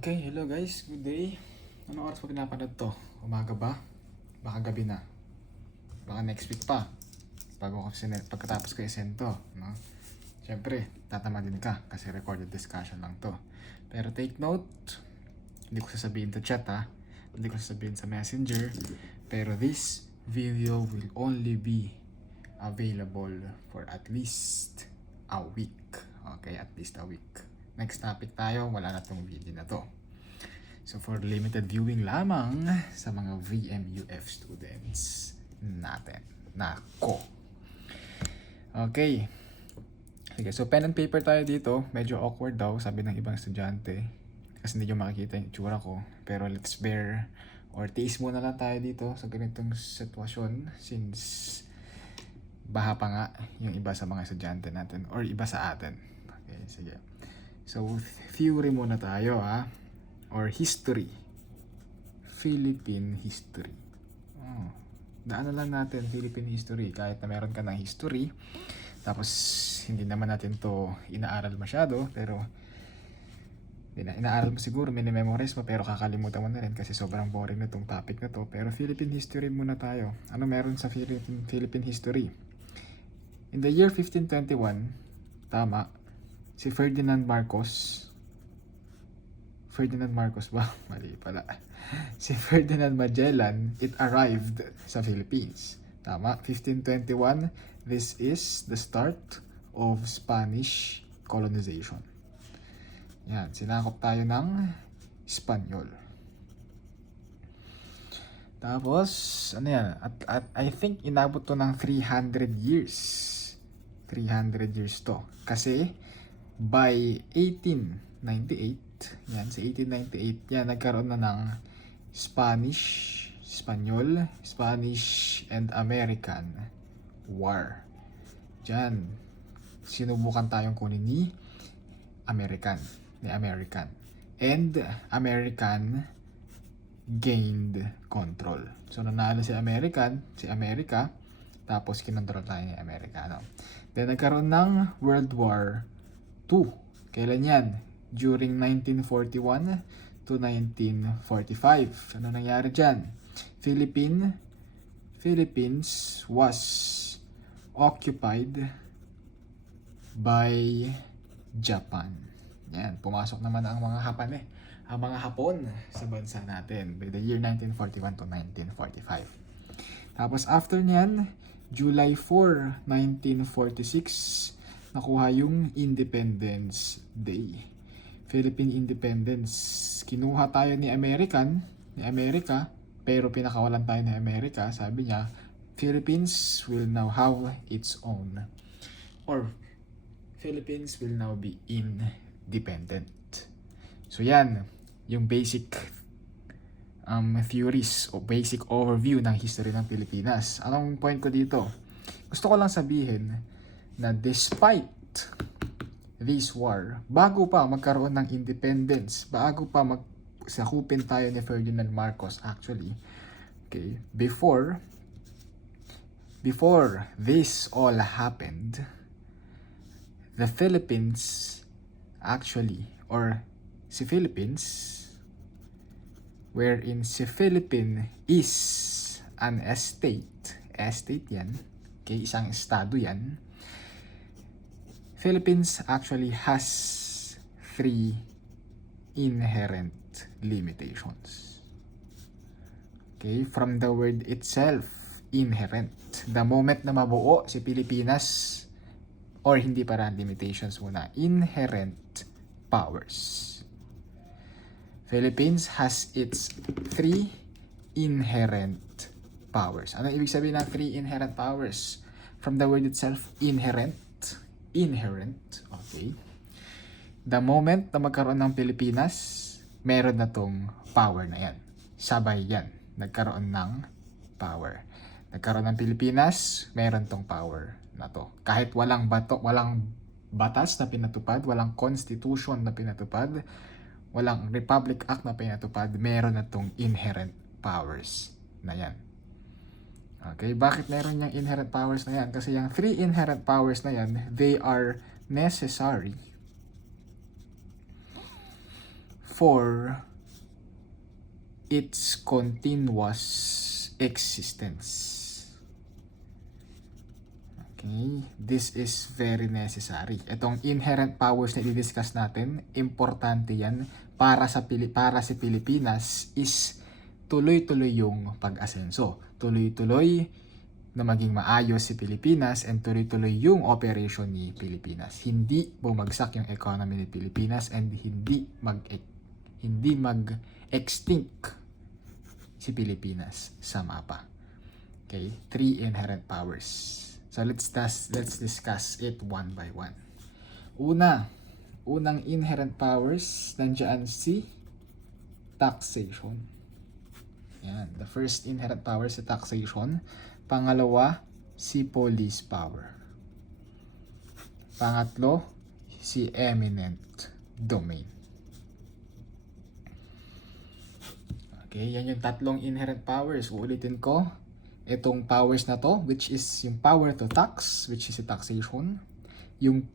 Okay, hello guys, good day. Anong oras pa pinapanood to? Umaga ba? Baka gabi na. Baka next week pa. Pagkatapos ko isend to, no? Siyempre, tatama din ka kasi recorded discussion lang to. Pero take note, hindi ko sasabihin to chat ha. Hindi ko sasabihin sa messenger. Pero this video will only be available for at least a week. Okay, at least a week. Next topic tayo, wala na tong video na to. So for limited viewing lamang sa mga VMUF students natin. Nako. Okay. Sige, so pen and paper tayo dito. Medyo awkward daw, sabi ng ibang estudyante. Kasi hindi nyo makikita yung itsura ko. Pero let's bear or tiis muna lang tayo dito sa ganitong sitwasyon since baha pa nga yung iba sa mga estudyante natin or iba sa atin. Okay, sige. So, theory muna tayo ha. Or history. Philippine history. Daanan lang natin Philippine history. Kahit na meron ka ng history. Tapos, hindi naman natin to inaaral masyado. Pero, inaaral mo siguro, minimemorize mo. Pero kakalimutan mo na rin kasi sobrang boring na tong topic na to. Pero Philippine history muna tayo. Ano meron sa Philippine history? In the year 1521, tama, si Ferdinand Marcos ba? Mali pala. Si Ferdinand Magellan, it arrived sa Philippines. Tama, 1521, this is the start of Spanish colonization. Yan, sinakop tayo ng Espanyol. Tapos, ano yan? At I think inabot to ng 300 years. 300 years to. Kasi, by 1898, yan, sa 1898, yan, nagkaroon na ng Spanish and American War. Diyan, sinubukan tayong kunin ni American. And American gained control. So, nanalo si America, tapos kinontrol tayo ni Amerikano. Then, nagkaroon ng World War II. Kailan yan? During 1941 to 1945. Ano nangyari dyan? Philippines was occupied by Japan. Yan, pumasok naman ang mga Hapon sa bansa natin by the year 1941 to 1945. Tapos after nyan, July 4, 1946, nakuha yung Independence Day. Philippine Independence. Kinuha tayo ni America, pero pinakawalan tayo ni America. Sabi niya, Philippines will now have its own. Or, Philippines will now be independent. So yan, yung basic theories o basic overview ng history ng Pilipinas. Anong point ko dito? Gusto ko lang sabihin na despite this war, bago pa magkaroon ng independence, bago pa sakupin tayo ni Ferdinand Marcos actually, okay, before this all happened, the Philippines actually, or si Philippines, wherein si Philippine is an estate yan, okay, isang estado yan. Philippines actually has 3 inherent limitations. Okay, from the word itself, inherent. The moment na mabuo si Pilipinas, or hindi para limitations muna, inherent powers. Philippines has its 3 inherent powers. Ano ibig sabihin ng 3 inherent powers? From the word itself, inherent, okay. The moment na magkaroon ng Pilipinas, meron na tong power na yan. Sabay yan. Nagkaroon ng power. Nagkaroon ng Pilipinas, meron tong power na to. Kahit walang batas na pinatupad, walang constitution na pinatupad, walang Republic Act na pinatupad, meron na tong inherent powers na yan. Okay, bakit meron yung inherent powers na yan? Kasi yung 3 inherent powers na yan, they are necessary for its continuous existence. Okay, this is very necessary. Itong inherent powers na i-discuss natin, importante yan para sa Pilipinas is tuloy-tuloy yung pag-asenso. Tuloy-tuloy na maging maayos si Pilipinas and tuloy-tuloy yung operation ni Pilipinas. Hindi bumagsak yung economy ni Pilipinas and hindi mag-extinct si Pilipinas sa mapa. Okay, 3 inherent powers. So let's discuss it one by one. Unang inherent powers, nandiyan si taxation. Yan, the first inherent power si taxation. Pangalawa, si police power. Pangatlo, si eminent domain. Okay, yan yung tatlong inherent powers. Uulitin ko. Itong powers na to, which is yung power to tax, which is yung taxation, yung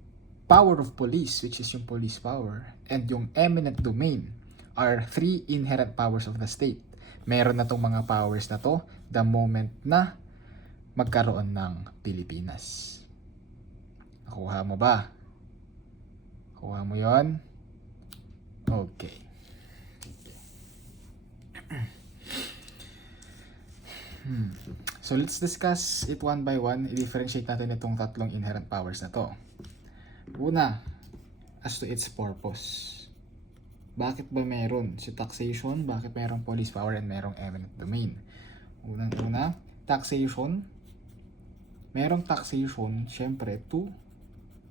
power of police, which is yung police power, and yung eminent domain are 3 inherent powers of the state. Meron na tong mga powers na to the moment na magkaroon ng Pilipinas. Nakuha mo ba? Nakuha mo yon? Okay. So let's discuss it one by one. I-differentiate natin itong tatlong inherent powers na to. Una, as to its purpose. Bakit ba meron si taxation? Bakit merong police power and merong eminent domain? Unang-una, taxation. Merong taxation, syempre, to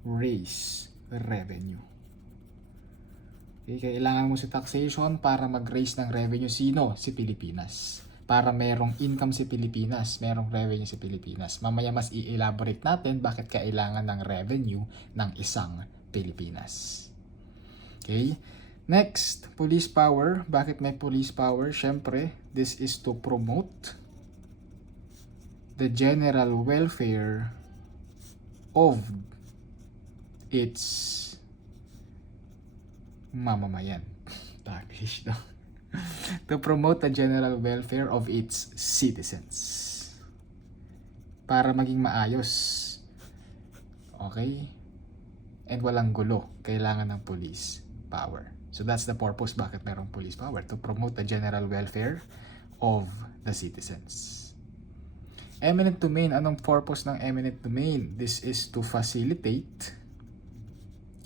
raise revenue. Okay, kailangan mo si taxation para mag-raise ng revenue. Sino? Si Pilipinas. Para merong income si Pilipinas, merong revenue si Pilipinas. Mamaya mas i-elaborate natin bakit kailangan ng revenue ng isang Pilipinas. Okay? Next, police power. Bakit may police power? Syempre, this is to promote the general welfare of its mamamayan. Taglish daw. To promote the general welfare of its citizens. Para maging maayos. Okay? And walang gulo. Kailangan ng police power. So that's the purpose bakit merong police power. To promote the general welfare of the citizens. Eminent domain. Anong purpose ng eminent domain? This is to facilitate.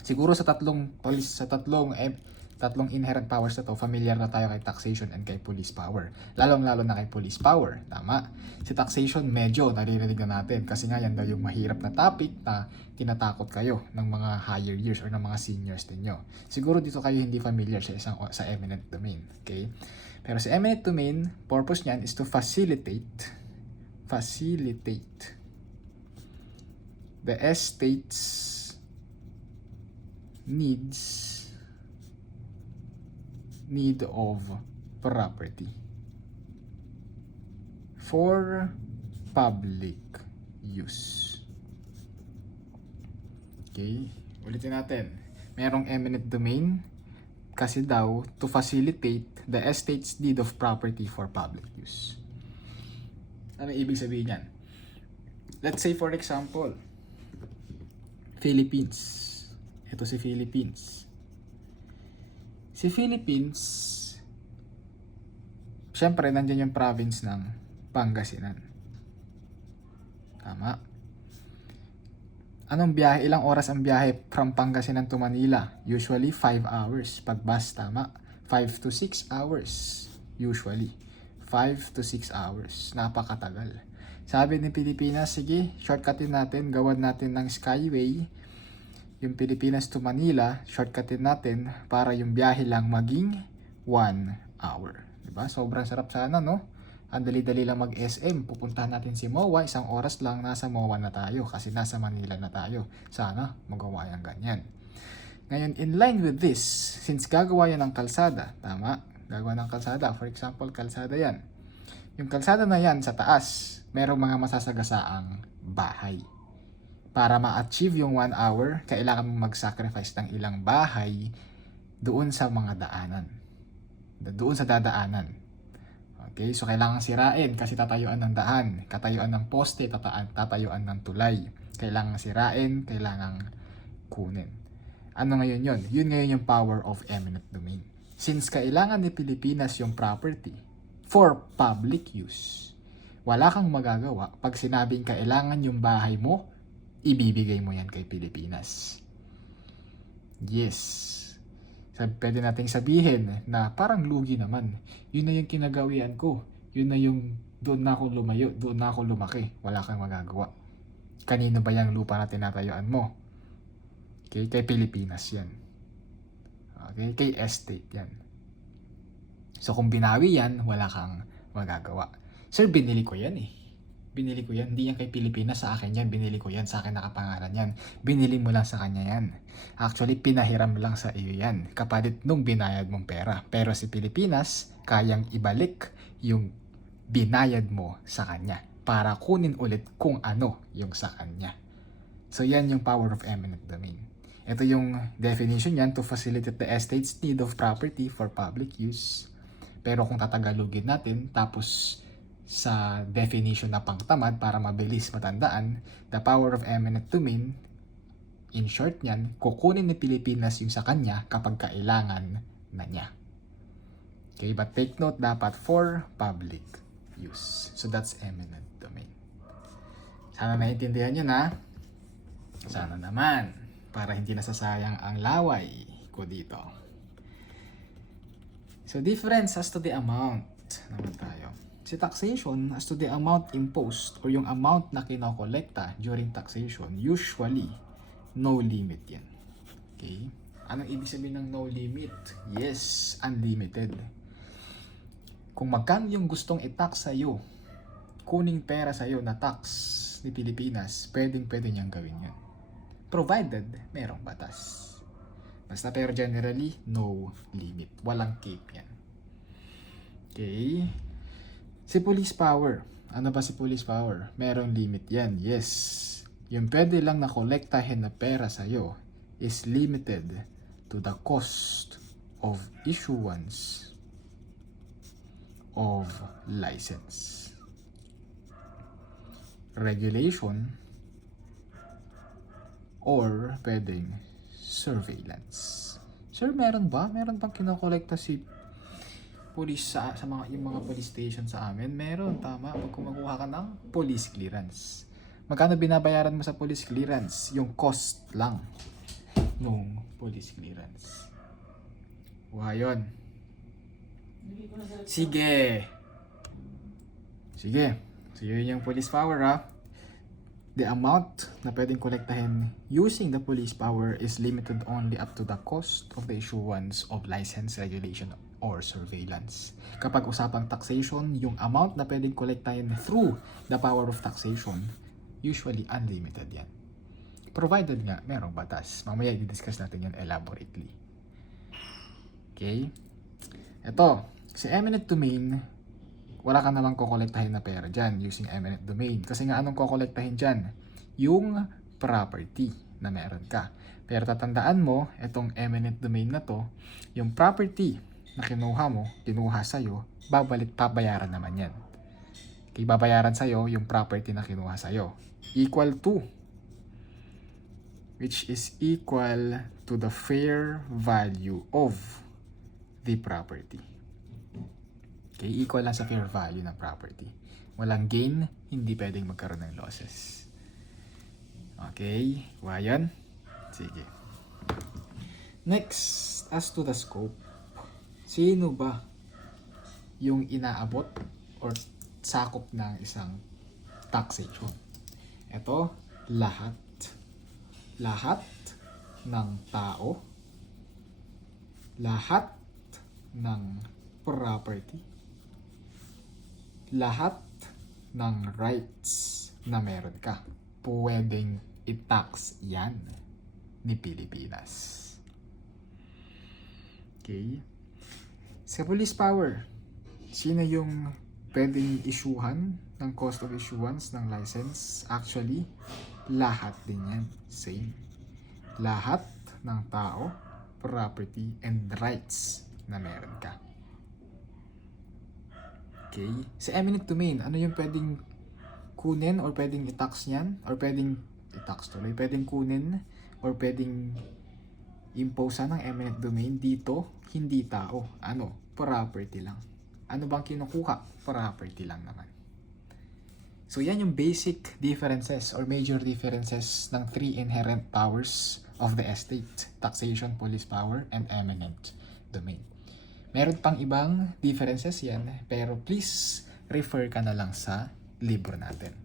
Siguro sa tatlong inherent powers na to, familiar na tayo kay taxation and kay police power. Lalong-lalo na kay police power. Tama. Si taxation, medyo naririnig na natin. Kasi nga yan daw yung mahirap na topic na tinatakot kayo ng mga higher years or ng mga seniors ninyo. Siguro dito kayo hindi familiar sa eminent domain. Okay? Pero sa eminent domain, purpose niyan is to facilitate the estate's need of property for public use. Okay, ulitin natin. Merong eminent domain kasi daw to facilitate the estate's need of property for public use. Ano ibig sabihin yan? Let's say for example, Philippines. Ito si Philippines. Si Philippines, syempre nandiyan yung province ng Pangasinan. Tama. Anong biyahe? Ilang oras ang biyahe from Pangasinan to Manila? Usually 5 hours. Pag bus, tama. 5 to 6 hours. Usually. 5 to 6 hours. Napakatagal. Sabi ni Pilipinas, sige, shortcutin natin. Gawan natin ng Skyway. Yung Pilipinas to Manila, shortcutin natin para yung biyahe lang maging 1 hour. Diba? Sobrang sarap sana, no? Ang dali-dali lang mag-SM. Pupuntahan natin si MOA, 1 oras lang nasa MOA na tayo kasi nasa Manila na tayo. Sana magawa yung ganyan. Ngayon, in line with this, since gagawa yan ng kalsada, tama? Gagawa ng kalsada. For example, kalsada yan. Yung kalsada na yan sa taas, merong mga masasagasaang bahay. Para ma-achieve yung 1 hour, kailangan mong mag-sacrifice ng ilang bahay doon sa mga daanan. Doon sa dadaanan. Okay, so kailangan sirain kasi tatayuan ng daan, katayuan ng poste, tatayuan ng tulay. Kailangan sirain, kailangan kunin. Ano ngayon yun? Yun ngayon yung power of eminent domain. Since kailangan ni Pilipinas yung property for public use, wala kang magagawa pag sinabing kailangan yung bahay mo, ibibigay mo yan kay Pilipinas. Yes. Pwede nating sabihin na parang lugi naman. Yun na yung kinagawian ko. Yun na yung doon na ako lumayo, doon na ako lumaki. Wala kang magagawa. Kanino ba yung lupa na tinatayuan mo? Okay, kay Pilipinas yan. Okay, kay estate yan. So kung binawi yan, wala kang magagawa. Sir, binili ko yan eh. Binili ko yan. Hindi yan kay Pilipinas, sa akin yan. Binili ko yan, sa akin nakapangalan yan. Binili mo lang sa kanya yan. Actually, pinahiram lang sa iyo yan. Kapalit nung binayad mong pera. Pero si Pilipinas, kayang ibalik yung binayad mo sa kanya para kunin ulit kung ano yung sa kanya. So yan yung power of eminent domain. Ito yung definition yan: to facilitate the estate's need of property for public use. Pero kung tatagalogin natin, tapos sa definition na pangtamad para mabilis matandaan, the power of eminent domain, in short niyan, kukunin ni Pilipinas yung sa kanya kapag kailangan na niya. Okay, but take note, dapat for public use. So that's eminent domain. Sana naiintindihan nyo na. Sana naman, para hindi nasasayang ang laway ko dito. So difference as to the amount naman tayo. Si taxation as to the amount imposed or yung amount na kinokolekta during taxation, usually no limit yan. Okay? Anong ibig sabihin ng no limit? Yes, unlimited. Kung magkano yung gustong i-tax sa'yo, kuning pera sa'yo na tax ni Pilipinas, pwede niyang gawin yan. Provided merong batas. Basta pero generally, no limit. Walang cape yan. Okay? Si police power. Ano ba si police power? Merong limit yan. Yes. Yung pwede lang na kolektahin na pera sa'yo is limited to the cost of issuance of license, regulation, or pwedeng surveillance. Sir, meron ba? Meron bang kinokolekta si police sa mga, yung mga police station sa amin? Meron, tama. Pag kumukuha ka ng police clearance. Magkano binabayaran mo sa police clearance? Yung cost lang nung police clearance. Yun. Sige. So yun yung police power, ha. The amount na pwedeng kolektahin using the police power is limited only up to the cost of the issuance of license, regulation, or surveillance. Kapag usapang taxation, yung amount na pwedeng kolektahin through the power of taxation, usually unlimited yan. Provided nga merong batas. Mamaya i-discuss natin yan elaborately. Okay? Ito, si eminent domain, wala ka namang kokolektahin na pera dyan using eminent domain. Kasi nga anong kokolektahin dyan? Yung property na meron ka. Pero tatandaan mo, itong eminent domain na to, yung property na kinuha sa'yo, pabayaran naman yan. Okay, babayaran sa'yo yung property na kinuha sa'yo. Equal to, which is equal to the fair value of the property. Okay, equal lang sa fair value ng property. Walang gain, hindi pwedeng magkaroon ng losses. Okay, wayan. Sige. Next, as to the scope. Sino ba yung inaabot or sakop ng isang taxation? Ito, lahat. Lahat ng tao. Lahat ng property. Lahat ng rights na meron ka, pwedeng i-tax yan ni Pilipinas. Okay? Sa police power, sino yung pwedeng isyuhan ng cost of issuance ng license? Actually, lahat din yan. Same. Lahat ng tao, property and rights na meron ka. Okay? Sa eminent domain, ano yung pwedeng kunin or pwedeng i-tax niyan? Or pwedeng i-tax tuloy? Pwedeng kunin or pwedeng impose ng eminent domain dito? Hindi tao. Ano? Property lang. Ano bang kinukuha? Property lang naman. So yan yung basic differences or major differences ng three inherent powers of the estate: taxation, police power, and eminent domain. Meron pang ibang differences yan, pero please refer ka na lang sa libro natin.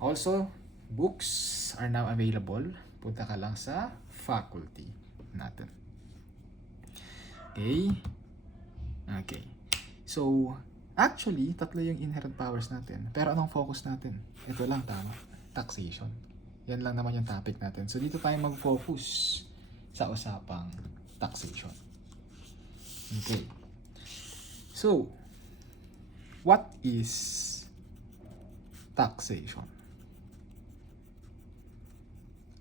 Also, books are now available. Punta ka lang sa faculty natin. Okay. So, actually, tatlo yung inherent powers natin. Pero anong focus natin? Ito lang, tama. Taxation. Yan lang naman yung topic natin. So, dito tayo mag-focus sa usapang taxation. Okay. So, what is taxation?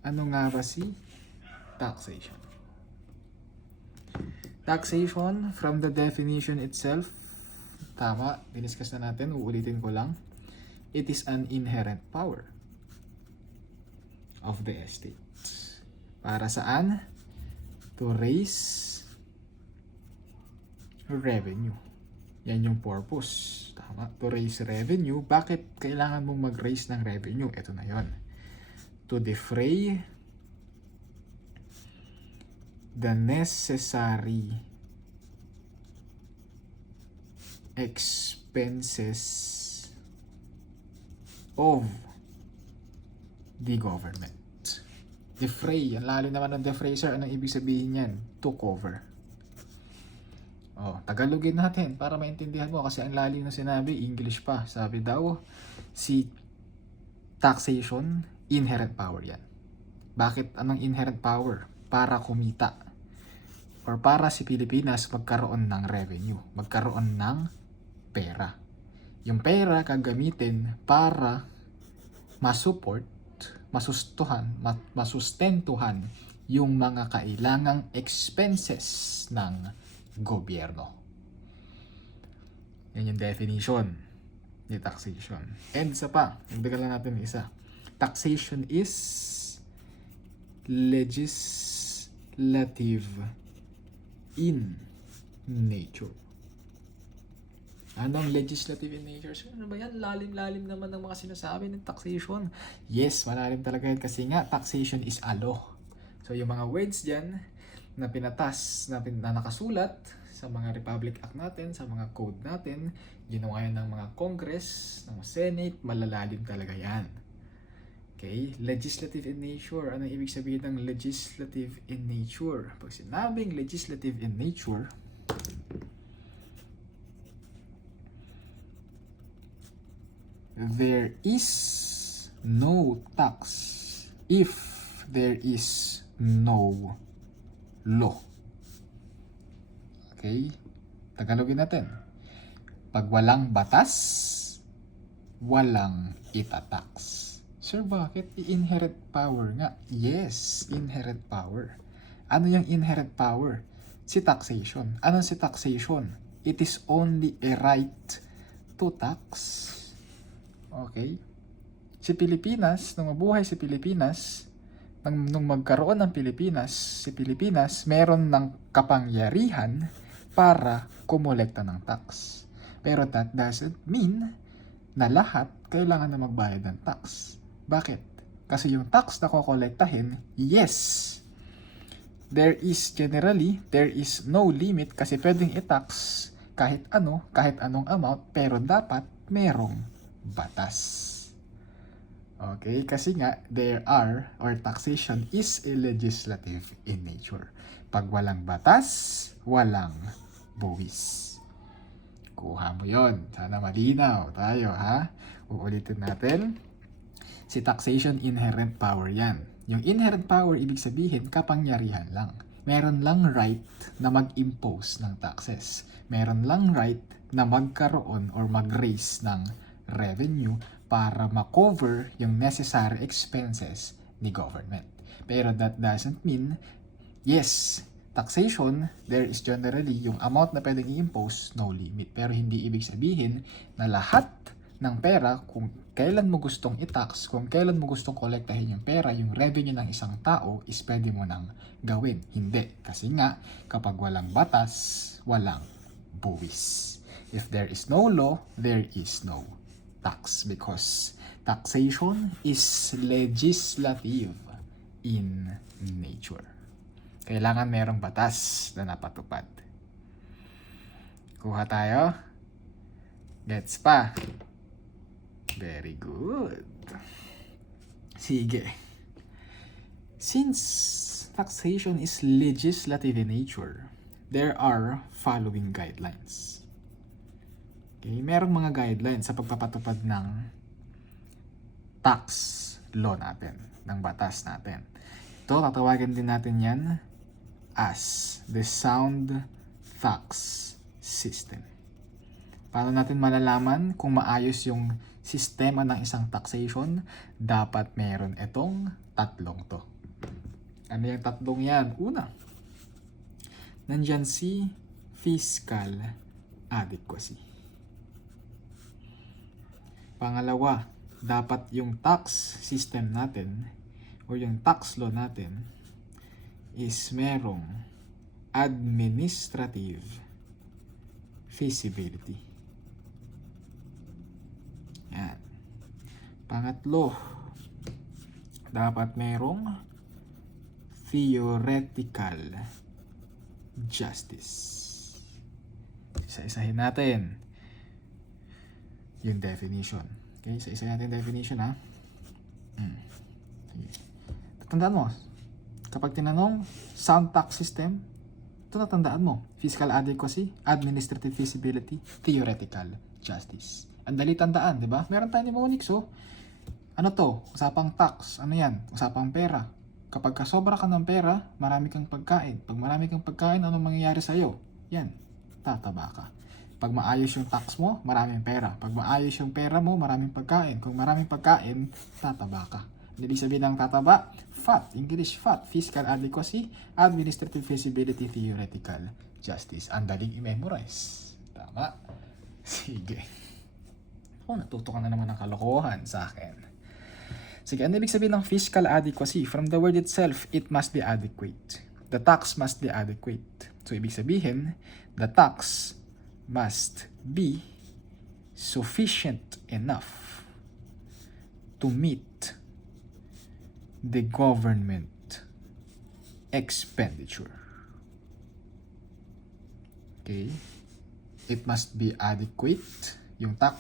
Ano nga ba si taxation? Taxation, from the definition itself, tama, diniscuss na natin, uulitin ko lang. It is an inherent power of the estate. Para saan? To raise revenue. Yan yung purpose. Tama. To raise revenue. Bakit kailangan mong mag-raise ng revenue? Ito na yon. To defray the necessary expenses of the government. Defray. Ang lalim naman ng defray, sir. Anong ibig sabihin yan? To cover. Tagalogin natin para maintindihan mo kasi ang lalim na sinabi, English pa. Sabi daw, si taxation, inherent power yan. Bakit? Anong inherent power? Para kumita. Or para si Pilipinas magkaroon ng revenue. Magkaroon ng pera. Yung pera gagamitin para masupport, masustentuhan yung mga kailangang expenses ng gobyerno. Yan yung definition ni taxation. And isa pa, dagdagan lang natin isa. Taxation is legislative in nature. Anong legislative in nature? So, ano ba yan? Lalim-lalim naman ng mga sinasabi ng taxation. Yes, malalim talaga yan kasi nga, taxation is a law. So, yung mga words dyan na pinatas, na nakasulat sa mga Republic Act natin, sa mga code natin, ginawa yan ng mga Congress, ng Senate, malalalim talaga yan. Okay? Legislative in nature. Anong ibig sabihin ng legislative in nature? Pag sinabing legislative in nature, there is no tax if there is no law. Okay? Tagalogin natin. Pag walang batas, walang itatax. Sir, bakit? Inherent power nga. Yes, inherent power. Ano yung inherent power? Si taxation. Ano si taxation? It is only a right to tax. Okay? Si Pilipinas, nung mabuhay si Pilipinas, nung magkaroon ng Pilipinas, si Pilipinas meron ng kapangyarihan para kumolekta ng tax. Pero that doesn't mean na lahat kailangan na magbayad ng tax. Bakit? Kasi yung tax na kokolektahin, yes, there is no limit kasi pwedeng i-tax kahit anong amount, pero dapat merong batas. Okay? Kasi nga, taxation is a legislative in nature. Pag walang batas, walang buwis. Kuha mo yon. Sana malinaw tayo, ha? Uulitin natin. Si taxation, inherent power yan. Yung inherent power, ibig sabihin, kapangyarihan lang. Meron lang right na mag-impose ng taxes. Meron lang right na magkaroon or mag-raise ng revenue para ma-cover yung necessary expenses ni government. Pero that doesn't mean, yes, taxation, there is generally yung amount na pwedeng i-impose, no limit. Pero hindi ibig sabihin na lahat ng pera, kung kailan mo gustong i-tax, kung kailan mo gustong kolektahin yung pera, yung revenue ng isang tao, is pwede mo nang gawin. Hindi. Kasi nga, kapag walang batas, walang buwis. If there is no law, there is no tax. Because taxation is legislative in nature. Kailangan merong batas na napatupad. Kuha tayo. Gets pa? Very good. Sige. Since taxation is legislative in nature, there are following guidelines. Okay, merong mga guidelines sa pagpapatupad ng tax law natin, ng batas natin. Ito, tatawagan din natin yan as the sound tax system. Paano natin malalaman kung maayos yung sistema ng isang taxation? Dapat meron itong tatlong to. Ano yung tatlong yan? Una, nandyan si fiscal adequacy. Pangalawa, dapat yung tax system natin o yung tax law natin is merong administrative feasibility. Yan. Pangatlo, dapat merong theoretical justice. Isa-isahin natin yung definition. Okay, isa-isahin natin yung definition, ha? Sige. Tatandaan mo, kapag tinanong sound tax system, ito natandaan mo. Fiscal adequacy, administrative feasibility, theoretical justice. Ang dali tandaan, di ba? Meron tayo ni Monix, oh. Ano to? Usapang tax. Ano yan? Usapang pera. Kapag kasobra ka ng pera, marami kang pagkain. Pag marami kang pagkain, anong mangyayari sa'yo? Yan, tataba ka. Pag maayos yung tax mo, maraming pera. Pag maayos yung pera mo, maraming pagkain. Kung maraming pagkain, tataba ka. Ibig sabihin ng tataba, FAT, English FAT, Fiscal Adequacy, Administrative Feasibility, Theoretical Justice. Ang daling i-memorize. Tama? Sige. Oh, natuto ka na naman ng kalokohan sa akin. Sige, ano ibig sabihin ng fiscal adequacy? From the word itself, it must be adequate. The tax must be adequate. So, ibig sabihin, the tax must be sufficient enough to meet the government expenditure. Okay? It must be adequate. Yung tax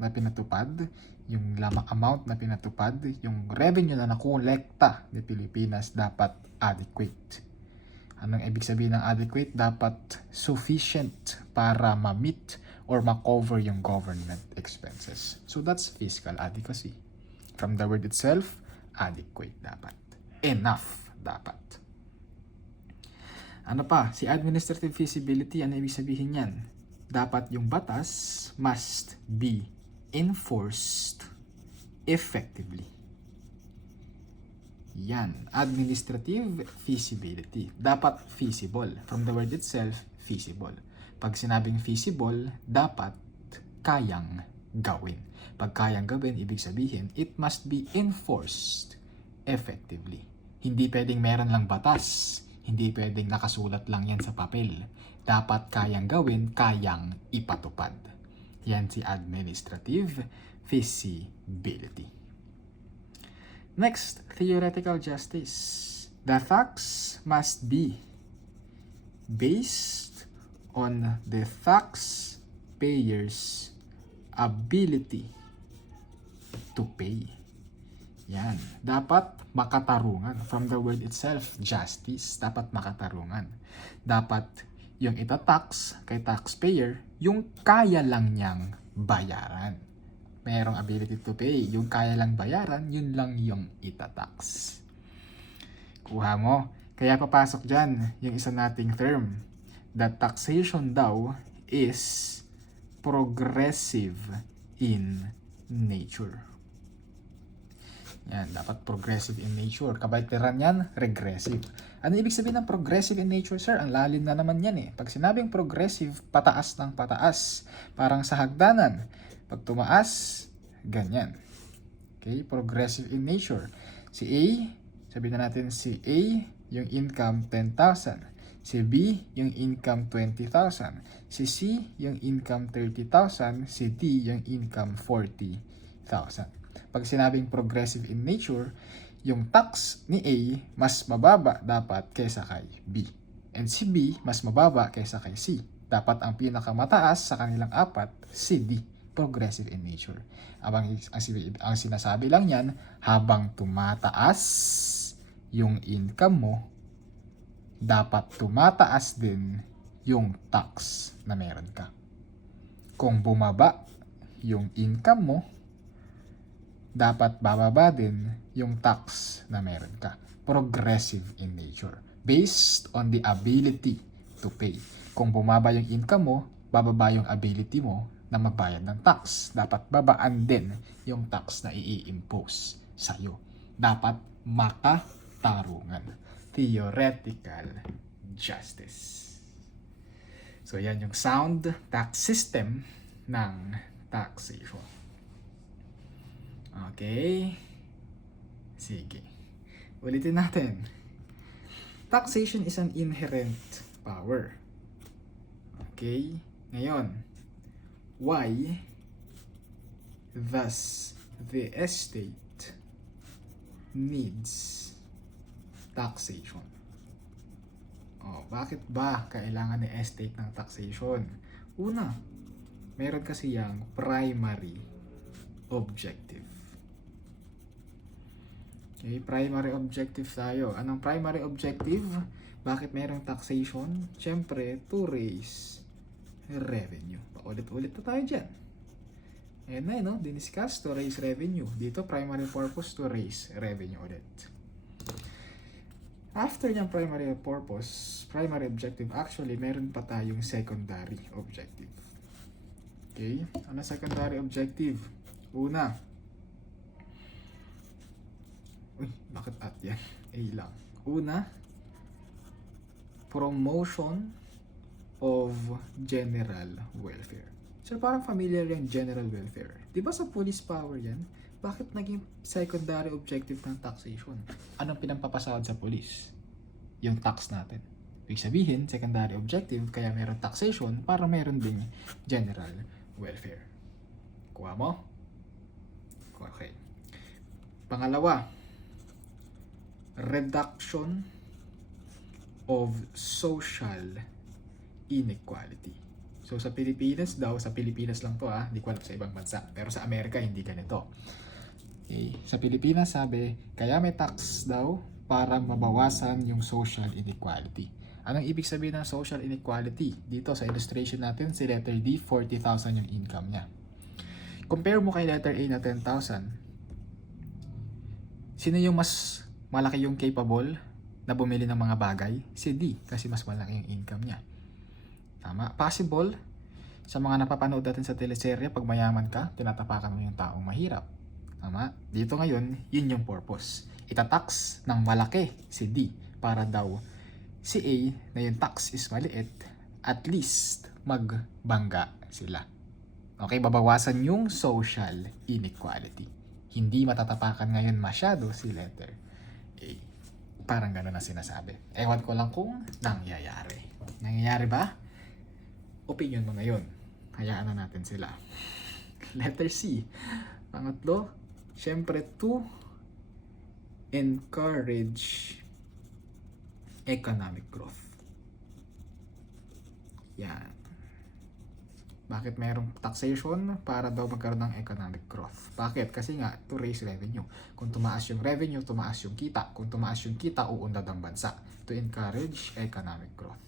na pinatupad, yung lamang amount na pinatupad, yung revenue na nakolekta ni Pilipinas dapat adequate. Anong ibig sabihin ng adequate? Dapat sufficient para ma-meet or ma-cover yung government expenses. So that's fiscal adequacy. From the word itself, adequate dapat. Enough dapat. Ano pa? Si administrative feasibility, ano ibig sabihin yan? Dapat yung batas must be enforced effectively. Yan. Administrative feasibility. Dapat feasible. From the word itself, feasible. Pag sinabing feasible, dapat kayang gawin. Pag kayang gawin, ibig sabihin, it must be enforced effectively. Hindi pwedeng meron lang batas. Hindi pwedeng nakasulat lang yan sa papel. Dapat kayang gawin, kayang ipatupad. Yan si administrative feasibility. Next, theoretical justice. The tax must be based on the taxpayer's ability to pay. Yan. Dapat makatarungan. From the word itself, justice. Dapat makatarungan. Dapat yung itatax kay taxpayer, yung kaya lang niyang bayaran. Merong ability to pay. Yung kaya lang bayaran, yun lang yung itatax. Kuha mo. Kaya papasok dyan yung isa nating term. That taxation daw is progressive in nature. Yan, dapat progressive in nature. Kabaitiran yan, regressive. Ano ibig sabihin ng progressive in nature, sir? Ang lalim na naman yan eh. Pag sinabing progressive, pataas ng pataas. Parang sa hagdanan. Pag tumaas, ganyan. Okay, progressive in nature. Si A, sabihin na natin si A, yung income 10,000. Si B, yung income 20,000. Si C, yung income 30,000. Si D, yung income 40,000. Pag sinabing progressive in nature, yung tax ni A mas mababa dapat kaysa kay B. And si B mas mababa kaysa kay C. Dapat ang pinakamataas sa kanilang apat, si D. Progressive in nature. Ang sinasabi lang yan, habang tumataas yung income mo, dapat tumataas din yung tax na meron ka. Kung bumaba yung income mo, dapat bababa din yung tax na meron ka. Progressive in nature. Based on the ability to pay. Kung bumaba yung income mo, bababa yung ability mo na magbayad ng tax. Dapat babaan din yung tax na i-impose sa'yo. Dapat makatarungan. Theoretical justice. So yan yung sound tax system ng taxation. Okay. Sige. Ulitin natin. Taxation is an inherent power. Okay. Ngayon, why thus the estate needs taxation? Bakit ba kailangan ni estate ng taxation? Una, meron kasi yang primary objective. Okay, primary objective tayo. Anong primary objective? Bakit mayroong taxation? Siyempre, to raise revenue. Paulit-ulit na tayo dyan. Ayan na, no? Diniscuss to raise revenue. Dito, primary purpose to raise revenue ulit. After niyang primary purpose, primary objective, actually, meron pa tayong secondary objective. Okay? Ano secondary objective? Una, bakit at yan? A lang. Una, promotion of general welfare. So parang familiar yung general welfare. Di ba sa police power yan? Bakit naging secondary objective ng taxation? Anong pinampapasahod sa police? Yung tax natin. Ibig sabihin, secondary objective, kaya meron taxation para meron din general welfare. Kuha mo? Okay. Pangalawa, reduction of social inequality. So sa Pilipinas daw, sa Pilipinas lang to hindi ko alam sa ibang bansa. Pero sa Amerika hindi ganito. Okay. Sa Pilipinas sabi, kaya may tax daw para mabawasan yung social inequality. Anong ibig sabihin ng social inequality? Dito sa illustration natin, si letter D, 40,000 yung income niya. Compare mo kay letter A na 10,000. Sino yung mas malaki yung capable na bumili ng mga bagay? Si D, kasi mas malaki yung income niya. Tama? Possible, sa mga napapanood natin sa teleserye, pag mayaman ka, tinatapakan mo yung taong mahirap. Tama? Dito ngayon, yun yung purpose. Itatax ng malaki si D para daw si A na yung tax is maliit, at least magbangga sila. Okay, babawasan yung social inequality. Hindi matatapakan ngayon masyado si letter A. Parang gano'n na sinasabi. Ewan ko lang kung nangyayari. Nangyayari ba? Opinion mo ngayon. Hayaan na natin sila. Letter C. Pangatlo, syempre to encourage economic growth. Yan. Bakit mayroong taxation? Para daw magkaroon ng economic growth. Bakit? Kasi nga, to raise revenue. Kung tumaas yung revenue, tumaas yung kita. Kung tumaas yung kita, uunlad ang bansa. To encourage economic growth.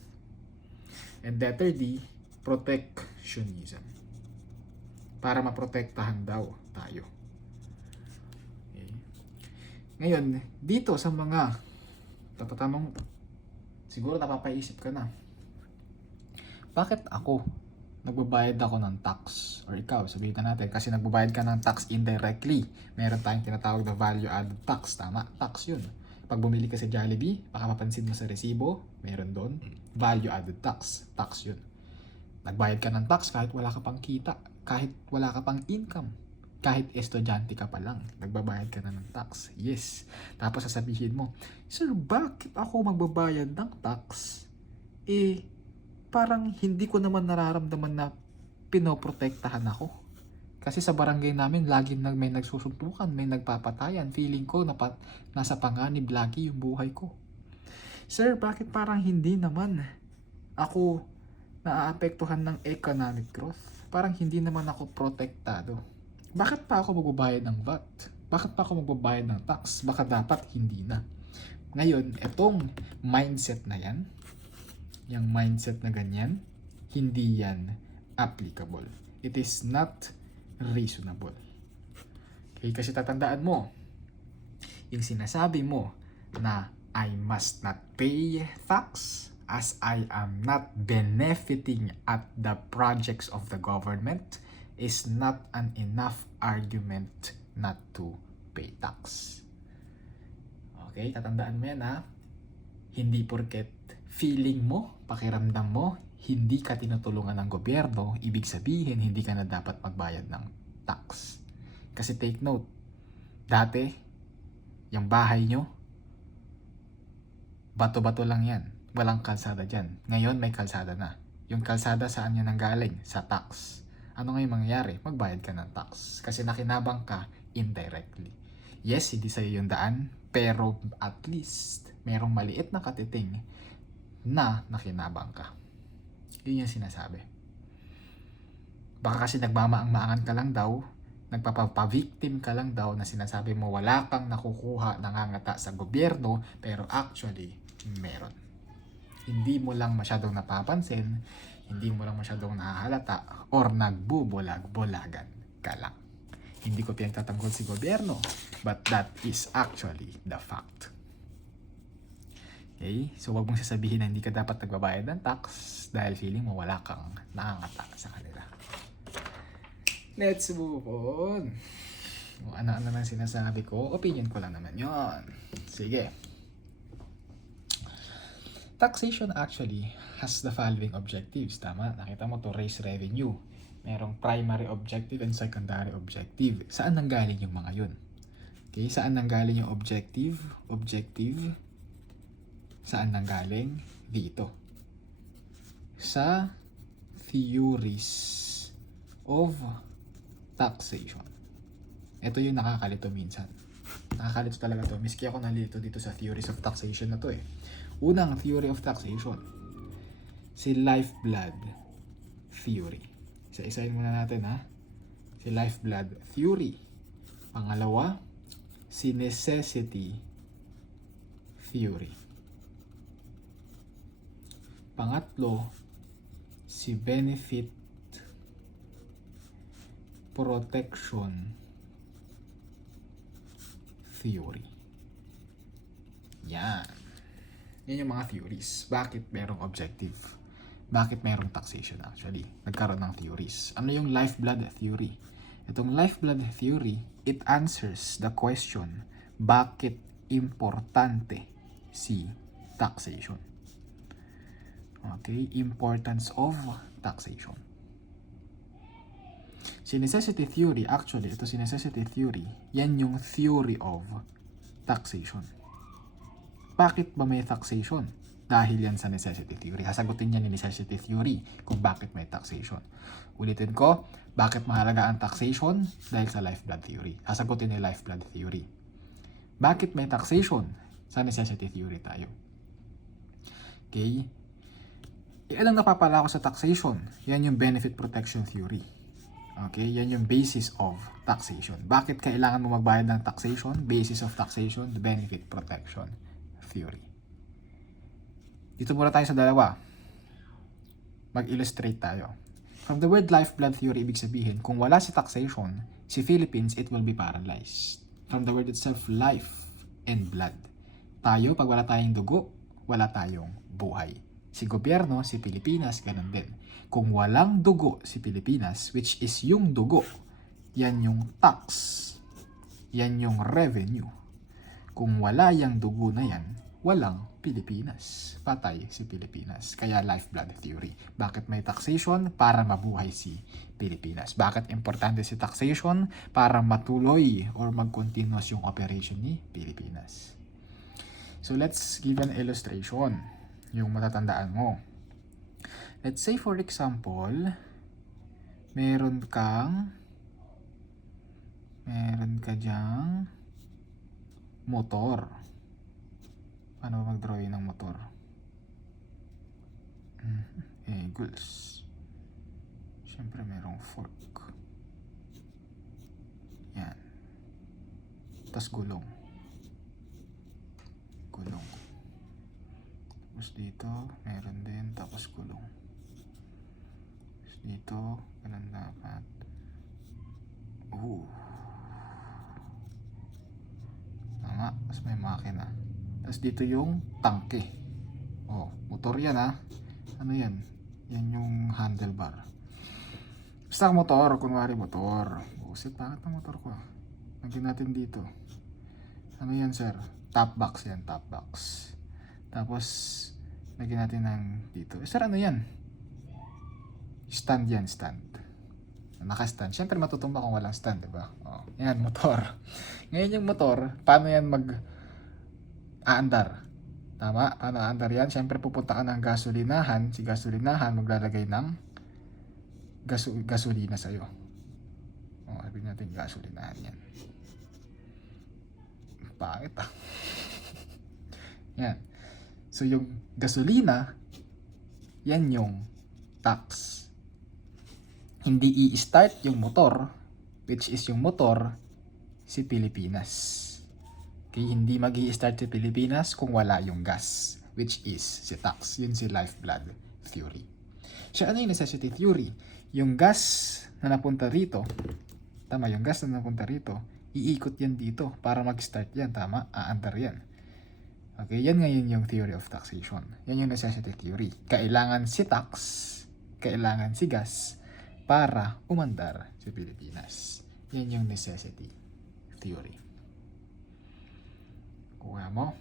And letter D, protectionism. Para maprotektahan daw tayo. Okay. Ngayon, dito sa mga tatanong, siguro napapaisip ka na, bakit ako nagbabayad ako ng tax? Or ikaw, sabihin natin, kasi nagbabayad ka ng tax indirectly. Meron tayong tinatawag na value added tax. Tama? Tax yun. Pag bumili ka sa Jollibee, baka mapansin mo sa resibo, meron doon, value added tax. Tax yun. Nagbayad ka ng tax kahit wala ka pang kita, kahit wala ka pang income. Kahit estudyante ka pa lang, nagbabayad ka na ng tax. Yes. Tapos sasabihin mo, Sir, bakit ako magbabayad ng tax? Parang hindi ko naman nararamdaman na pinoprotektahan ako. Kasi sa barangay namin, lagi may nagsusuntukan, may nagpapatayan. Feeling ko na nasa panganib lagi yung buhay ko. Sir, bakit parang hindi naman ako naaapektuhan ng economic growth? Parang hindi naman ako protektado. Bakit pa ako magbabayad ng VAT? Bakit pa ako magbabayad ng tax? Baka dapat hindi na. Ngayon, etong mindset na yan, yung mindset na ganyan, hindi yan applicable. It is not reasonable. Okay, kasi tatandaan mo, yung sinasabi mo na I must not pay tax as I am not benefiting at the projects of the government is not an enough argument not to pay tax. Okay, tatandaan mo yan ha. Hindi porket feeling mo, pakiramdam mo, hindi ka tinutulungan ng gobyerno, ibig sabihin hindi ka na dapat magbayad ng tax. Kasi take note, dati, yung bahay nyo, bato-bato lang yan. Walang kalsada dyan. Ngayon may kalsada na. Yung kalsada saan yan nanggaling? Sa tax. Ano ngayon mangyayari? Magbayad ka ng tax. Kasi nakinabang ka indirectly. Yes, hindi sa'yo yung daan, pero at least merong maliit na katiting na nakinabang ka. Yun yung sinasabi. Baka kasi nagmamaang-maangan ka lang daw, nagpapavictim ka lang daw na sinasabi mo wala kang nakukuha, nangangata sa gobyerno, pero actually, meron. Hindi mo lang masyadong napapansin, hindi mo lang masyadong nahahalata, or nagbubulag-bulagan ka lang. Hindi ko pinagtatanggol si gobyerno, but that is actually the fact. Okay? So, wag mong sasabihin na hindi ka dapat nagbabayad ng tax dahil feeling mo wala kang nakangata sa kanila. Let's move on. Ano-ano nang sinasabi ko, opinion ko lang naman yon. Sige. Taxation actually has the following objectives. Tama? Nakita mo to, raise revenue. Merong primary objective and secondary objective. Saan nanggaling yung mga yun? Okay, saan nanggaling yung objective? Objective. Saan nanggaling? Dito. Sa theories of taxation. Ito yung nakakalito minsan. Nakakalito talaga to. Miski ako nalito dito sa theories of taxation na to eh. Unang theory of taxation, si lifeblood theory. Isa-isahin muna natin ha. Si lifeblood theory. Pangalawa, si necessity theory. Pangatlo, si benefit protection theory. Yan. Yan yung mga theories. Bakit merong objective? Bakit merong taxation actually? Nagkaroon ng theories. Ano yung lifeblood theory? Itong lifeblood theory, it answers the question, bakit importante si taxation? Okay, importance of taxation. Si necessity theory, actually, ito si necessity theory, yan yung theory of taxation. Bakit ba may taxation? Dahil yan sa necessity theory. Hasagutin yan ni necessity theory kung bakit may taxation. Ulitin ko, bakit mahalaga ang taxation? Dahil sa lifeblood theory. Hasagutin ni lifeblood theory. Bakit may taxation? Sa necessity theory tayo. Okay? Ilang napapala ko sa taxation? Yan yung benefit protection theory. Okay? Yan yung basis of taxation. Bakit kailangan mo magbayad ng taxation? Basis of taxation, the benefit protection theory. Dito muna tayo sa dalawa. Mag-illustrate tayo. From the word lifeblood theory, ibig sabihin, kung wala si taxation, si Philippines, it will be paralyzed. From the word itself, life and blood. Tayo, pag wala tayong dugo, wala tayong buhay. Si gobyerno, si Pilipinas, ganun din. Kung walang dugo si Pilipinas, which is yung dugo, yan yung tax, yan yung revenue. Kung wala yung dugo na yan, walang Pilipinas. Patay si Pilipinas. Kaya lifeblood theory. Bakit may taxation? Para mabuhay si Pilipinas. Bakit importante si taxation? Para matuloy or mag-continuous yung operation ni Pilipinas. So let's give an illustration. Yung matatandaan mo. Let's say for example, meron ka dyang motor. Paano mag-drawing ng motor? Eagles. Siyempre merong fork. Yan. Tapos gulong. Tapos dito, meron din. Tapos gulong. Tapos dito, ganun dapat. Tama. Tapos may makina. Tapos dito yung tangke. Motor yan ha. Ano yan? Yan yung handlebar. Basta motor. Kunwari motor. Shit, bakit ang motor ko? Lagyan natin dito. Ano yan sir? Top box yan. Top box. Tapos, lagyan natin ng dito. Sir, ano yan? Stand yan. Stand. Naka-stand. Siyempre matutumba kung walang stand, diba? Yan, motor. Ngayon yung motor, paano yan aandar? Tama? Paano aandar yan? Siyempre pupunta ka ng gasolinahan. Si gasolinahan maglalagay ng gasolina sa'yo. Sabihin natin gasolinahan yan. Pangit ah. Yan. So yung gasolina, yan yung tax. Hindi i-start yung motor, which is yung motor, si Pilipinas. Okay, hindi mag-i-start si Pilipinas kung wala yung gas, which is si tax. Yun si lifeblood theory. So ano yung necessity theory? Yung gas na napunta rito, tama, yung gas na napunta rito, iikot yan dito para mag-start yan, tama? Aandar yan. Okay, yan ngayon yung theory of taxation. Yan yung necessity theory. Kailangan si tax, kailangan si gas, para umandar sa Pilipinas. Yan yung necessity theory. Kuha mo.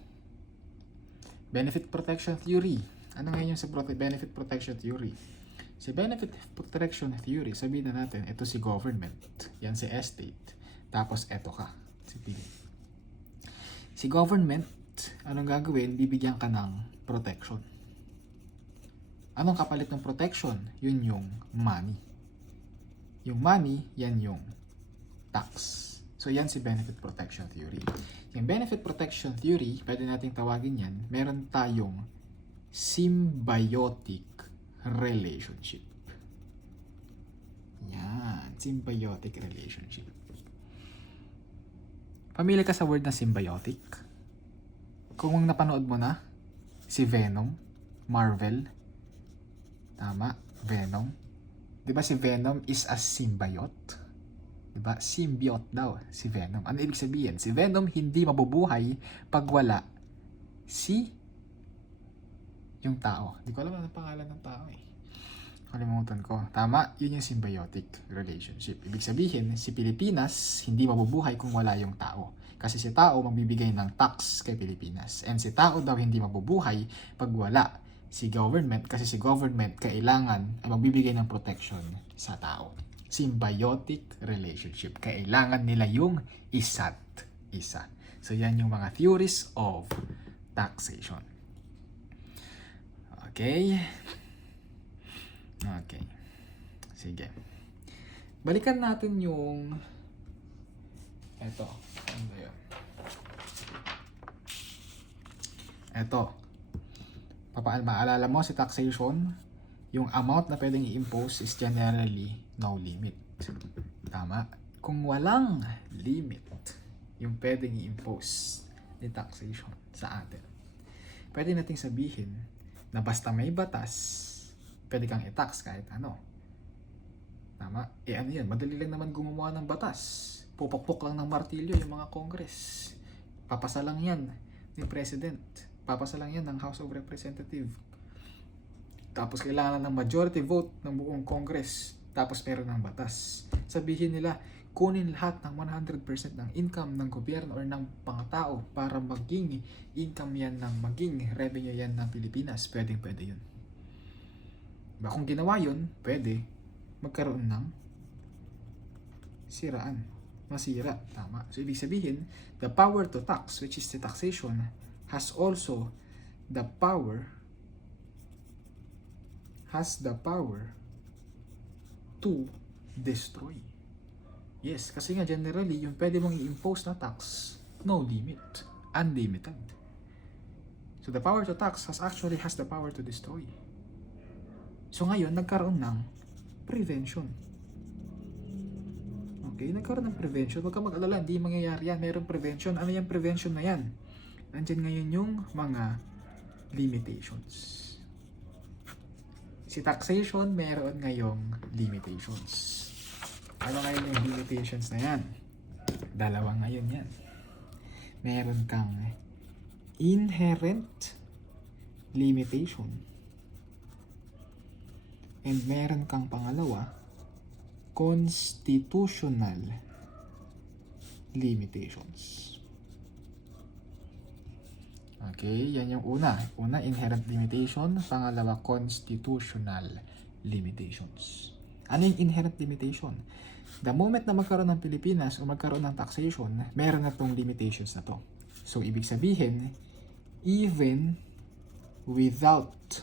Benefit protection theory. Ano ngayon yung sa benefit protection theory? Sa benefit protection theory, sabihin na natin, ito si government. Yan si estate. Tapos eto ka. Si government, anong gagawin? Bibigyan ka ng protection. Anong kapalit ng protection? Yun yung money. Yung money, yan yung tax. So, yan si benefit protection theory. Yung benefit protection theory, pwede nating tawagin yan, meron tayong symbiotic relationship. Yan, symbiotic relationship. Familiar ka sa word na symbiotic? Kung napanood mo na, si Venom, Marvel, tama, Venom. Diba si Venom is a symbiote? Diba? Symbiote daw si Venom. Ano ibig sabihin? Si Venom hindi mabubuhay pag wala si yung tao. Hindi ko alam ang pangalan ng tao eh. Kalimutan ko. Tama, yun yung symbiotic relationship. Ibig sabihin, si Pilipinas hindi mabubuhay kung wala yung tao. Kasi si tao magbibigay ng tax kay Pilipinas. And si tao daw hindi mabubuhay pag wala si government, kasi si government kailangan ay magbibigay ng protection sa tao. Symbiotic relationship. Kailangan nila yung isa't isa. So yan yung mga theories of taxation. Okay? Okay. Sige. Balikan natin yung eto. Ano ba yun? Eto. Maalala mo si taxation, yung amount na pwedeng i-impose is generally no limit. Tama? Kung walang limit yung pwedeng i-impose ni taxation sa atin, pwede nating sabihin na basta may batas, pwede kang i-tax kahit ano. Tama? Ano yan? Madali lang naman gumawa ng batas. Pupukpok lang ng martilyo yung mga Congress. Papasa lang yan ni President. Papasa lang yan ng House of Representatives. Tapos kailangan ng majority vote ng buong Congress. Tapos meron ng batas. Sabihin nila, kunin lahat ng 100% ng income ng gobyerno or ng pangtao para maging income yan maging revenue yan ng Pilipinas, pwede yun. Diba? Kung ginawa yun, pwede magkaroon ng siraan. Masira. Tama. So, ibig sabihin, the power to tax, which is the taxation, has also the power to destroy. Yes, kasi nga generally, yung pwede mong i-impose na tax, no limit. Unlimited. So, the power to tax has the power to destroy. So, ngayon, nagkaroon ng prevention. Okay, nagkaroon ng prevention. Huwag kang mag-alala, hindi mangyayari yan. Mayroong prevention. Ano yung prevention na yan? Nandiyan ngayon yung mga limitations. Si taxation, meron ngayong limitations. Ano ngayon yung limitations na yan? Dalawa ngayon yan. Meron kang inherent limitation. And meron kang pangalawa, constitutional limitations. Okay, yan yung una. Una, inherent limitation. Pangalawa, constitutional limitations. Ano yung inherent limitation? The moment na magkaroon ng Pilipinas o magkaroon ng taxation, meron na tong limitations na to. So, ibig sabihin, even without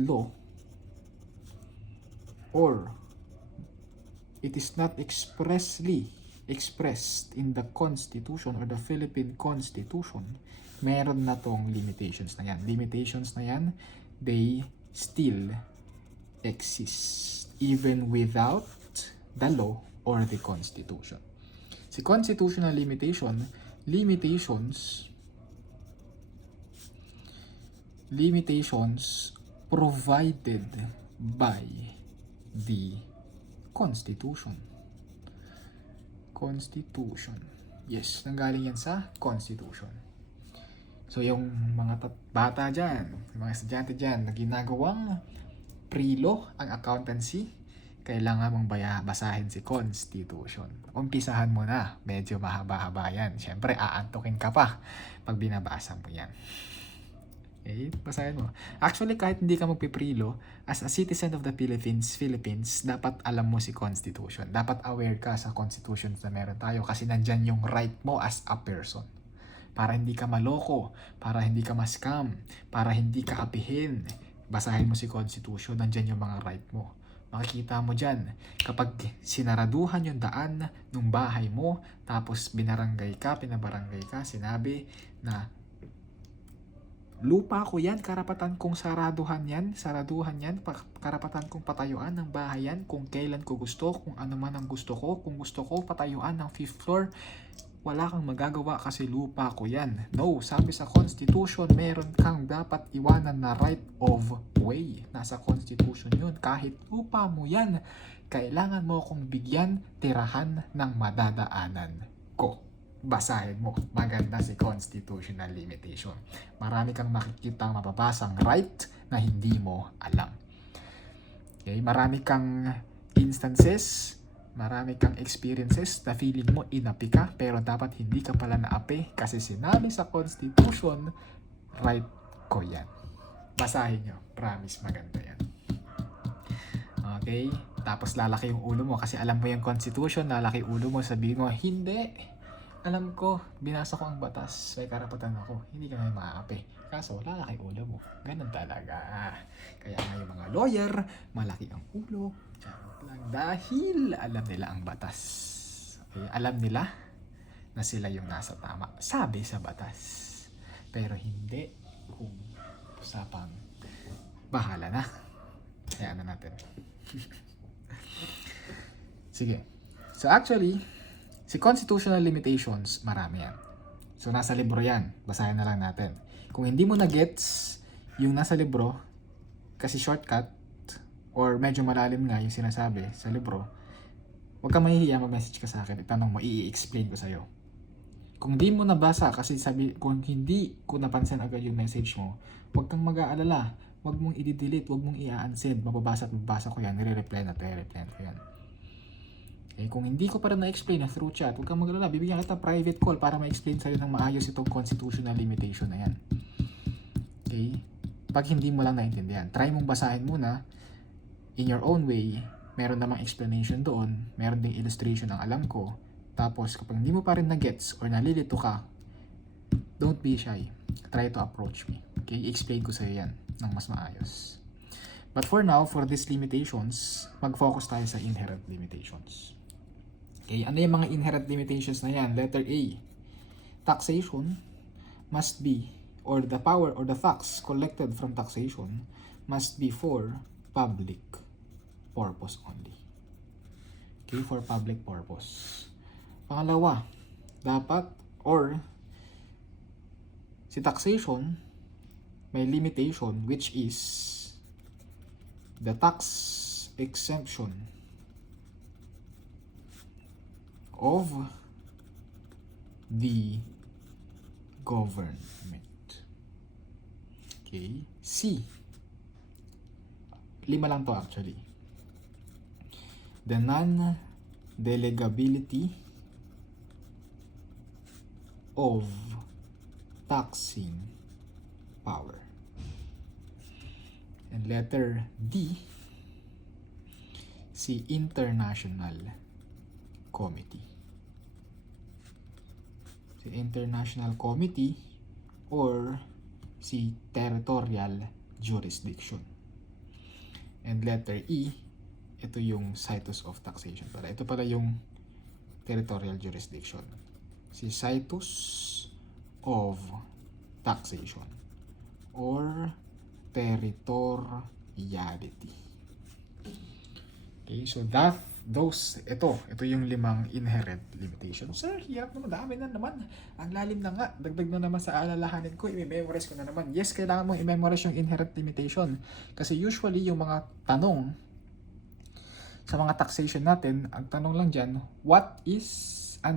law, or it is not expressly expressed in the Constitution or the Philippine Constitution, meron na tong limitations na yan. Limitations na yan, they still exist even without the law or the Constitution. Si constitutional limitations provided by the Constitution. Yes, nanggaling yan sa Constitution. So, yung mga bata dyan, yung mga estudyante dyan, na ginagawang pre-law ang accountancy, kailangan mong basahin si Constitution. Umpisahan mo na, medyo mahaba-haba yan. Siyempre, aantukin ka pa pag binabasa mo yan. Okay, basahin mo. Actually, kahit hindi ka magpiprilo, as a citizen of the Philippines, dapat alam mo si Constitution. Dapat aware ka sa Constitution na meron tayo kasi nandyan yung right mo as a person. Para hindi ka maloko, para hindi ka ma-scam, para hindi ka apihin. Basahin mo si Constitution, nandyan yung mga right mo. Makikita mo dyan, kapag sinaraduhan yung daan ng bahay mo, tapos pinabarangay ka, sinabi na lupa ko yan, karapatan kong saraduhan yan, karapatan kong patayuan ng bahay yan, kung kailan ko gusto, kung ano man ang gusto ko, kung gusto ko patayuan ng 5th floor, wala kang magagawa kasi lupa ko yan. No, sabi sa Constitution, meron kang dapat iwanan na right of way. Nasa Constitution yun. Kahit lupa mo yan, kailangan mo akong bigyan, tirahan ng madadaanan ko. Basahin mo. Maganda si constitutional limitation. Marami kang makikita mababasang right na hindi mo alam. Okay? Marami kang instances, marami kang experiences na feeling mo inapi ka, pero dapat hindi ka pala naapi kasi sinabi sa Constitution, right ko yan. Basahin nyo. Promise, maganda yan. Okay? Tapos lalaki yung ulo mo kasi alam mo yung Constitution, lalaki ulo mo, sabihin mo, hindi. Alam ko, binasa ko ang batas, may karapatan ako, hindi ka may maaapi. Kaso, lalaki ulo mo. Ganun talaga. Kaya nga yung mga lawyer, malaki ang ulo. Lang dahil alam nila ang batas. Okay? Alam nila na sila yung nasa tama. Sabi sa batas. Pero hindi kung usapang bahala na. Hayaan na natin. Sige. So actually, si constitutional limitations, marami yan. So, nasa libro yan. Basahin na lang natin. Kung hindi mo na-gets yung nasa libro, kasi shortcut, or medyo malalim nga yung sinasabi sa libro, huwag kang mahihiya, mag-message ka sa akin, itanong mo, i-explain ko sa'yo. Kung hindi mo nabasa, kasi kung hindi ko napansin agad yung message mo, huwag kang mag-aalala. Huwag mong i-delete, huwag mong i-unsend. Mababasa at mababasa ko yan, nire-reply ko yan. Okay, kung hindi ko pa rin na-explain na through chat, huwag kang magalala, bibigyan kita private call para ma-explain sa'yo ng maayos itong constitutional limitation na yan. Okay? Pag hindi mo lang naintindihan, try mong basahin muna in your own way. Meron namang explanation doon, meron ding illustration ang alam ko. Tapos kapag hindi mo pa rin na-gets or nalilito ka, don't be shy. Try to approach me. Okay? I-explain ko sa'yo yan ng mas maayos. But for now, for these limitations, mag-focus tayo sa inherent limitations. Okay, ano yung mga inherent limitations na yan? Letter A, taxation must be, or the power or the tax collected from taxation must be for public purpose only. Okay, for public purpose. Pangalawa, dapat or si taxation may limitation which is the tax exemption of the government. Okay. C. 5 lang to actually. The non-delegability of taxing power. And letter D. Si international committee. Si international committee or si territorial jurisdiction. And letter E, ito yung situs of taxation. Ito pala yung territorial jurisdiction. Si situs of taxation or territoriality. Okay, so ito yung 5 inherent limitations. Sir, hirap naman, dami na naman. Ang lalim na nga, dagdag na naman sa alalahanin ko, i-memorize ko na naman. Yes, kailangan mong i-memorize yung inherent limitation. Kasi usually yung mga tanong sa mga taxation natin, ang tanong lang dyan, what is a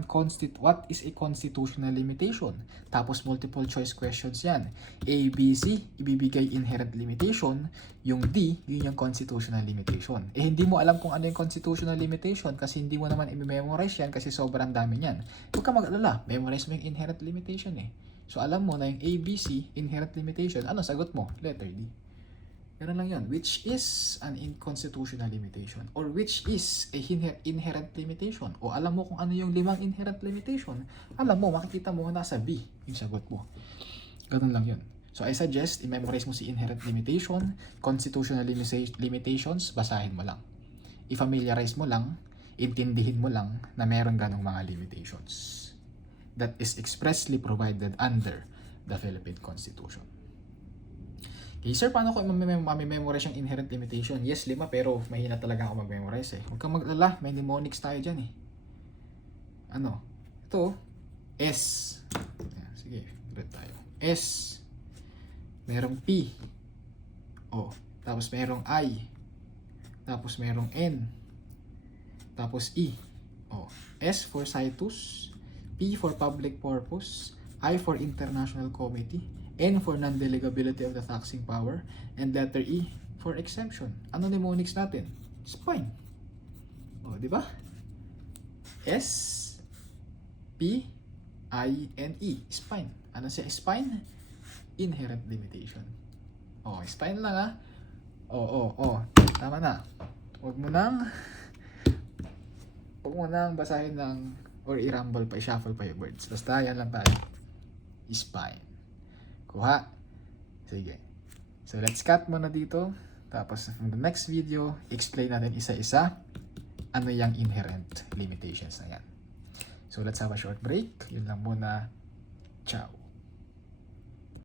constitutional limitation? Tapos multiple choice questions yan. A, B, C, ibibigay inherent limitation. Yung D, yun yung constitutional limitation. Hindi mo alam kung ano yung constitutional limitation kasi hindi mo naman i-memorize yan kasi sobrang dami yan. Huwag ka mag-alala, memorize mo yung inherent limitation eh. So alam mo na yung A, B, C, inherent limitation. Ano sagot mo? Letter D. Ganun lang yun. Which is an unconstitutional limitation or which is a inherent limitation. O alam mo kung ano yung 5 inherent limitation. Alam mo, makikita mo nasa B yung sagot mo. Ganun lang yun. So I suggest, i-memorize mo si inherent limitation, constitutional limitations, basahin mo lang. I-familiarize mo lang, intindihin mo lang na meron ganong mga limitations that is expressly provided under the Philippine Constitution. Okay, sir, paano ko mamememorize yung inherent limitation? Yes, 5, pero mahina talaga ako mag-memorize eh. Huwag kang mag-alala, may mnemonics tayo dyan eh. Ano? Ito, S. Sige, ulit tayo. S. Merong P. O. Tapos merong I. Tapos merong N. Tapos E. O. S for situs. P for public purpose. I for international committee. N for non-delegability of the taxing power, and letter E for exemption. Ano mnemonics natin? Spine. O, di ba? S, P, I, N, E. Spine. Ano siya? Spine? Inherent limitation. O, spine lang ha. O. Tama na. Huwag mo nang basahin ng or i-rumble pa, i-shuffle pa yung words. Basta yan lang tayo. Spine. Kuha. Sige. So, let's cut muna dito. Tapos, from the next video, explain natin isa-isa ano yung inherent limitations na yan. So, let's have a short break. Yun lang muna. Ciao.